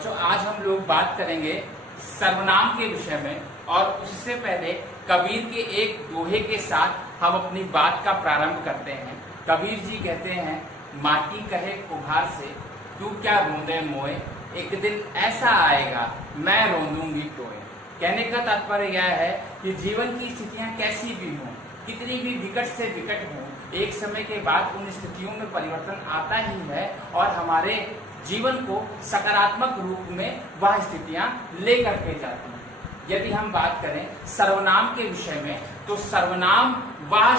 तो आज हम लोग बात करेंगे सर्वनाम के विषय में, और उससे पहले कबीर के एक दोहे के साथ हम अपनी बात का प्रारंभ करते हैं। कबीर जी कहते हैं, माटी कहे कुम्हार से तू क्या रोंदे मोए, एक दिन ऐसा आएगा मैं रोंदूंगी टोए। कहने का तात्पर्य यह है कि जीवन की स्थितियां कैसी भी हों, कितनी भी विकट से विकट हों, एक समय के बाद उन स्थितियों में परिवर्तन आता ही है और हमारे जीवन को सकारात्मक रूप में वह स्थितियां लेकर के जाती हैं। यदि हम बात करें सर्वनाम के विषय में, तो सर्वनाम वह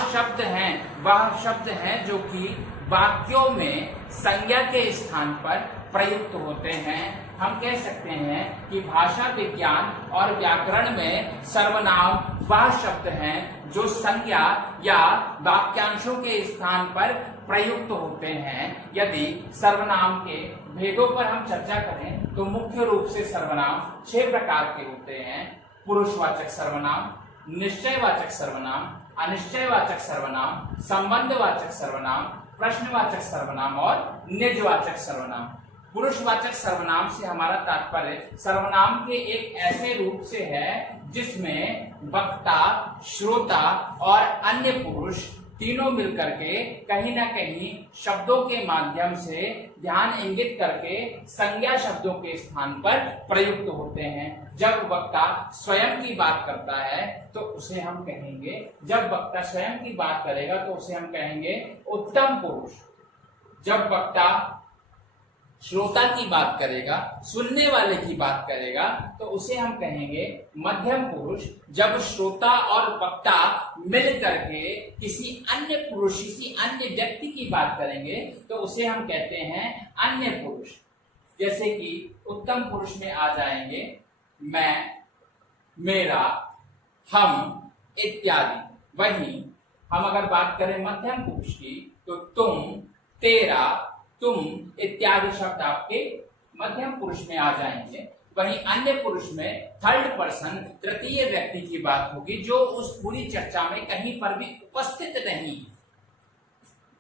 शब्द हैं जो कि वाक्यों में संज्ञा के स्थान पर प्रयुक्त होते हैं। हम कह सकते हैं कि भाषा विज्ञान और व्याकरण में सर्वनाम वह शब्द हैं जो संज्ञा या वाक्यांशों के स्थान पर प्रयुक्त होते हैं। यदि सर्वनाम के भेदों पर हम चर्चा करें तो मुख्य रूप से सर्वनाम 6 प्रकार के होते हैं। पुरुषवाचक सर्वनाम, निश्चयवाचक सर्वनाम, अनिश्चयवाचक सर्वनाम, संबंधवाचक सर्वनाम, प्रश्नवाचक सर्वनाम और निजवाचक सर्वनाम। पुरुषवाचक सर्वनाम से हमारा तात्पर्य सर्वनाम के एक ऐसे रूप से है जिसमें वक्ता, श्रोता और अन्य पुरुष तीनों मिलकर के कहीं ना कहीं शब्दों के माध्यम से ध्यान इंगित करके संज्ञा शब्दों के स्थान पर प्रयुक्त होते हैं। जब वक्ता स्वयं की बात करता है तो उसे हम कहेंगे, जब वक्ता स्वयं की बात करेगा तो उसे हम कहेंगे उत्तम पुरुष। जब वक्ता श्रोता की बात करेगा, सुनने वाले की बात करेगा, तो उसे हम कहेंगे मध्यम पुरुष। जब श्रोता और वक्ता मिल करके किसी अन्य पुरुष, किसी अन्य व्यक्ति की बात करेंगे तो उसे हम कहते हैं अन्य पुरुष। जैसे कि उत्तम पुरुष में आ जाएंगे मैं, मेरा, हम इत्यादि। वहीं हम अगर बात करें मध्यम पुरुष की तो तुम, तेरा, तुम इत्यादि शब्द आपके मध्यम पुरुष में आ जाएंगे। वहीं अन्य पुरुष में थर्ड पर्सन, तृतीय व्यक्ति की बात होगी जो उस पूरी चर्चा में कहीं पर भी उपस्थित नहीं।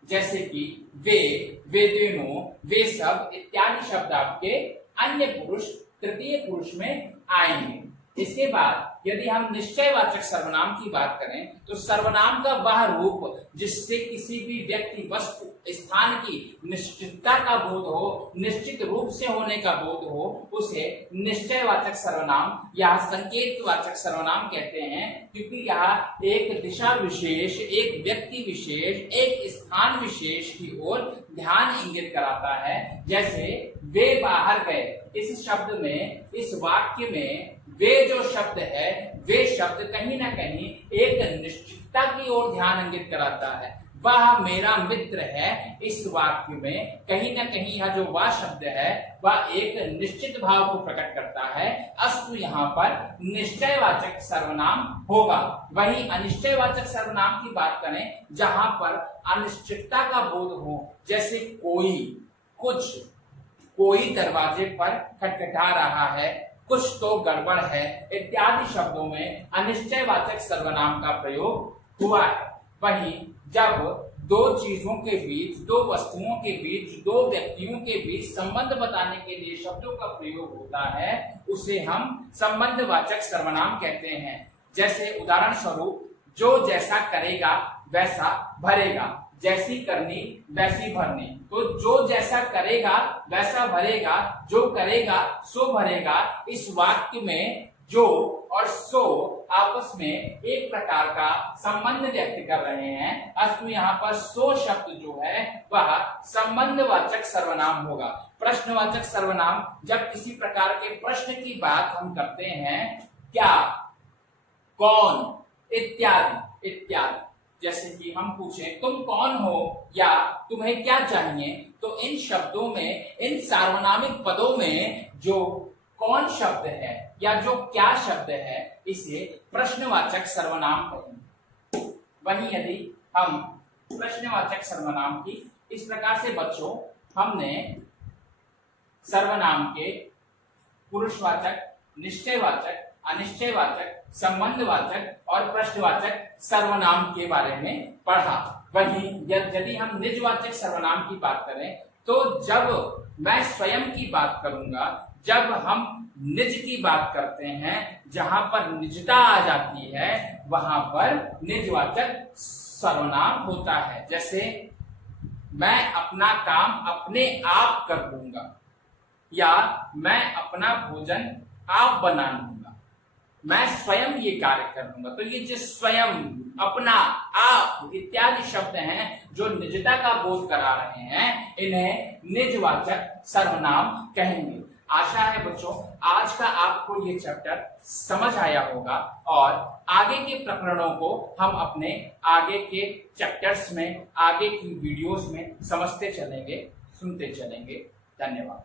जैसे कि वे, वे दोनों, वे सब इत्यादि शब्द आपके अन्य पुरुष, तृतीय पुरुष में आएंगे। इसके बाद यदि हम निश्चयवाचक सर्वनाम की बात करें तो सर्वनाम का वह रूप जिससे किसी भी व्यक्ति, वस्तु, स्थान की निश्चितता का बोध हो, निश्चित रूप से होने का बोध हो, उसे निश्चयवाचक सर्वनाम या संकेतवाचक सर्वनाम कहते हैं। क्योंकि यह एक दिशा विशेष, एक व्यक्ति विशेष, एक स्थान विशेष की ओर ध्यान इंगित कराता है। जैसे वे बाहर गए, इस शब्द में, इस वाक्य में वे जो शब्द है, वे शब्द कहीं ना कहीं एक निश्चितता की ओर ध्यान इंगित कराता है। वह मेरा मित्र है, इस वाक्य में कहीं ना कहीं यह जो वह शब्द है वह एक निश्चित भाव को प्रकट करता है। अस्तु यहाँ पर निश्चयवाचक सर्वनाम होगा। वहीं अनिश्चयवाचक सर्वनाम की बात करें जहां पर अनिश्चितता का बोध हो, जैसे कोई, कुछ, कोई दरवाजे पर खटखटा रहा है, कुछ तो गड़बड़ है इत्यादि शब्दों में अनिश्चयवाचक सर्वनाम का प्रयोग हुआ है। वहीं जब दो चीजों के बीच, दो वस्तुओं के बीच, दो व्यक्तियों के बीच संबंध बताने के लिए शब्दों का प्रयोग होता है उसे हम संबंधवाचक सर्वनाम कहते हैं। जैसे उदाहरण स्वरूप, जो जैसा करेगा वैसा भरेगा, जैसी करनी वैसी भरनी। तो जो जैसा करेगा वैसा भरेगा, जो करेगा सो भरेगा। इस वाक्य में जो और सो आपस में एक प्रकार का संबंध व्यक्त कर रहे हैं। अस्तु यहाँ पर सो शब्द जो है वह संबंधवाचक सर्वनाम होगा। प्रश्नवाचक सर्वनाम जब किसी प्रकार के प्रश्न की बात हम करते हैं, क्या, कौन इत्यादि इत्यादि। जैसे कि हम पूछें तुम कौन हो या तुम्हें क्या चाहिए, तो इन शब्दों में, इन सार्वनामिक पदों में जो कौन शब्द है या जो क्या शब्द है इसे प्रश्नवाचक सर्वनाम कहेंगे। वहीं यदि हम प्रश्नवाचक सर्वनाम की इस प्रकार से बच्चों, हमने सर्वनाम के पुरुषवाचक, निश्चयवाचक, अनिश्चयवाचक, संबंधवाचक और प्रश्नवाचक सर्वनाम के बारे में पढ़ा। वहीं यदि हम निजवाचक सर्वनाम की बात करें तो जब मैं स्वयं की बात करूंगा, जब हम निज की बात करते हैं, जहां पर निजता आ जाती है, वहां पर निजवाचक सर्वनाम होता है। जैसे मैं अपना काम अपने आप कर लूंगा, या मैं अपना भोजन आप बना लूंगा, मैं स्वयं ये कार्य कर लूंगा। तो ये जो स्वयं, अपना, आप इत्यादि शब्द हैं जो निजता का बोध करा रहे हैं, इन्हें निजवाचक सर्वनाम कहेंगे। आशा है बच्चों आज का आपको ये चैप्टर समझ आया होगा, और आगे के प्रकरणों को हम अपने आगे के चैप्टर्स में, आगे की वीडियोस में समझते चलेंगे, सुनते चलेंगे। धन्यवाद।